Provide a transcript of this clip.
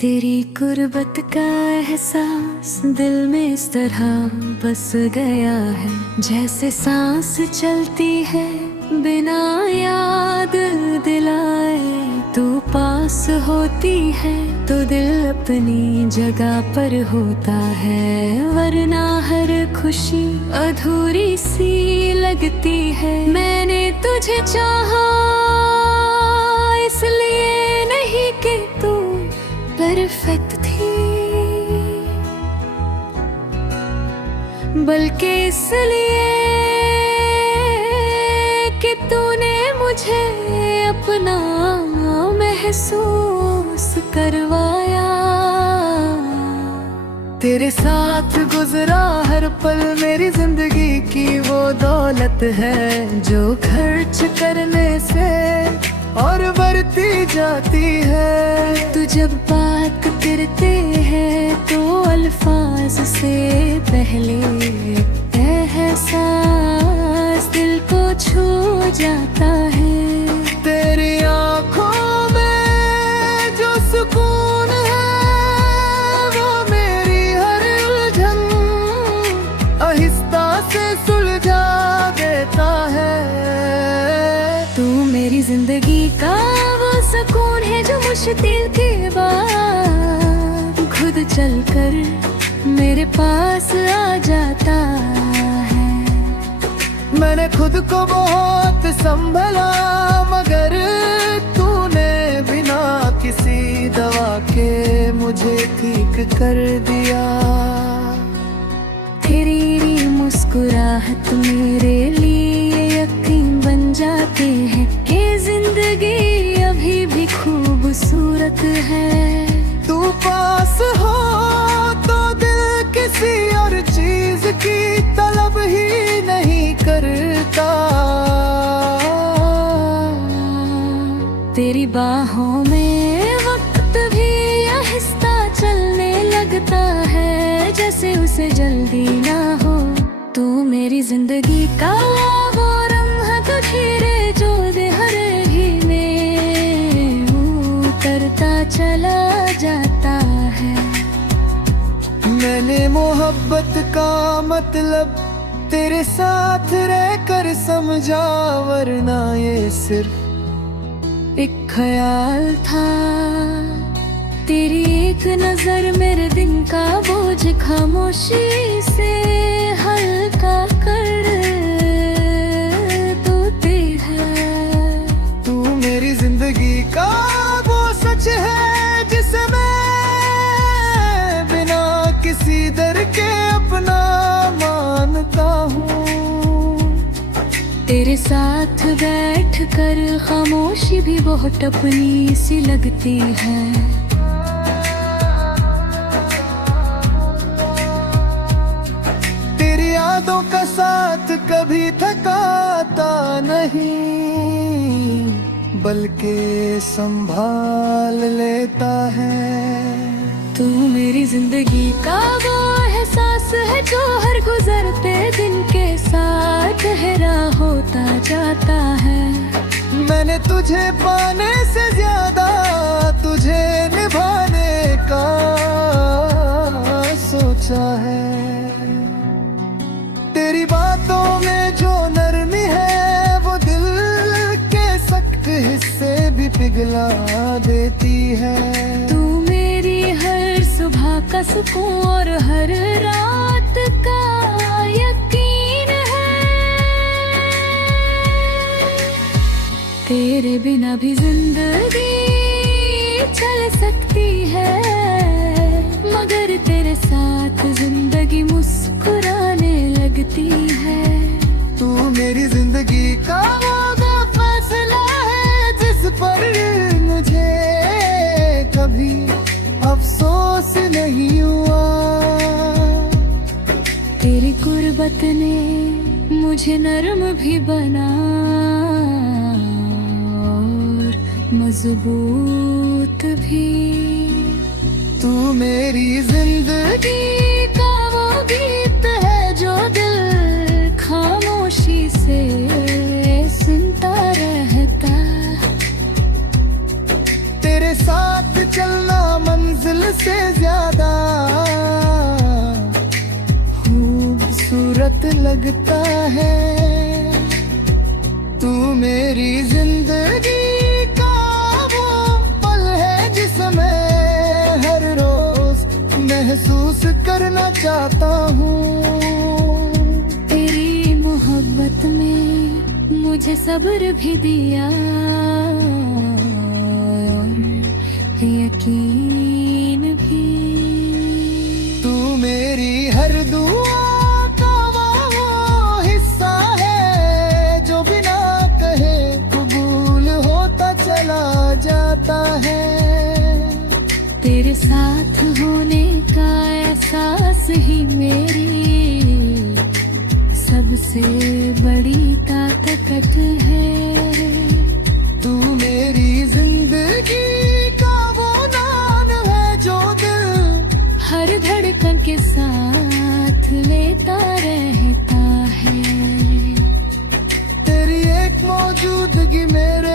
तेरी गुर्बत का एहसास दिल में इस तरह बस गया है, जैसे सांस चलती है बिना याद दिलाए। तू पास होती है तो दिल अपनी जगह पर होता है, वरना हर खुशी अधूरी सी लगती है। मैंने तुझे चाहा इसलिए नहीं कि तू परफेक्ट थी, बल्कि इसलिए कि तूने मुझे अपना महसूस करवाया। तेरे साथ गुजरा हर पल मेरी जिंदगी की वो दौलत है, जो खर्च करने से और बढ़ती जाती है। तू जब बात करते हैं तो अल्फाज से पहले एहसास दिल को छू जाता है। तेरी आँखों में जो सुकून है वो मेरी हर उलझन आहिस्ता से सुलझा देता है। तू मेरी जिंदगी का वो सुकून है जो मुश्किल के बाद खुद चलकर मेरे पास आ जाता है। मैंने खुद को बहुत संभला, मगर तूने बिना किसी दवा के मुझे ठीक कर दिया। तेरी मुस्कुराहट मेरे लिए यकीन बन जाती है कि जिंदगी अभी भी खूबसूरत है। तू पास हो तो दिल किसी और चीज की तलब ही नहीं करता। तेरी बाहों में वक्त भी आहिस्ता चलने लगता है, जैसे उसे जल्दी ना हो। तू मेरी जिंदगी का वो रंग है तो धीरे जो हर ही में उतरता चला जाता है। मैंने मोहब्बत का मतलब तेरे साथ रहकर समझा, वरना ये सिर्फ एक ख्याल था। तेरी एक नजर मेरे दिन का बोझ खामोशी से हल्का कर देती है। तू मेरी जिंदगी का वो सच है जिसे मैं बिना किसी डर के अपना मानता हूँ। तेरे साथ बैठकर खामोशी भी बहुत अपनी सी लगती है। तेरी यादों का साथ कभी थकाता नहीं, बल्कि संभाल लेता है। तू मेरी जिंदगी का वो एहसास है जो हर गुजरते दिन के साथ गहरा होता जाता है। मैंने तुझे पाने से ज्यादा तुझे निभाने का सोचा है। तेरी बातों में जो नरमी है वो दिल के सख्त हिस्से भी पिघला देती है। तू मेरी हर सुबह का सुकून और हर रात का यकीन है। तेरे बिना भी जिंदगी चल सकती है, मगर तेरे साथ जिंदगी मुस्कुराने लगती है। तू मेरी जिंदगी का वो फैसला है जिस पर मुझे कभी अफसोस नहीं हुआ। तेरी गुर्बत ने मुझे नरम भी बना और मजबूत भी। तू मेरी जिंदगी का वो गीत है जो दिल खामोशी से सुनता रहता। तेरे साथ चलना मंजिल से ज्यादा खूबसूरत लगता है। तू मेरी जिंदगी का वो पल है जिसमें हर रोज महसूस करना चाहता हूँ। तेरी मोहब्बत में मुझे सब्र भी दिया और यकीन भी। तू मेरी हर दुआ का वो हिस्सा है जो बिना कहे कबूल होता चला जाता है। तेरे साथ होने का एहसास ही मेरी सबसे बड़ी ताकत है। तू मेरी जिंदगी का वो नाम है जो दिल हर धड़कन के साथ लेता रहता है। तेरी एक मौजूदगी मेरे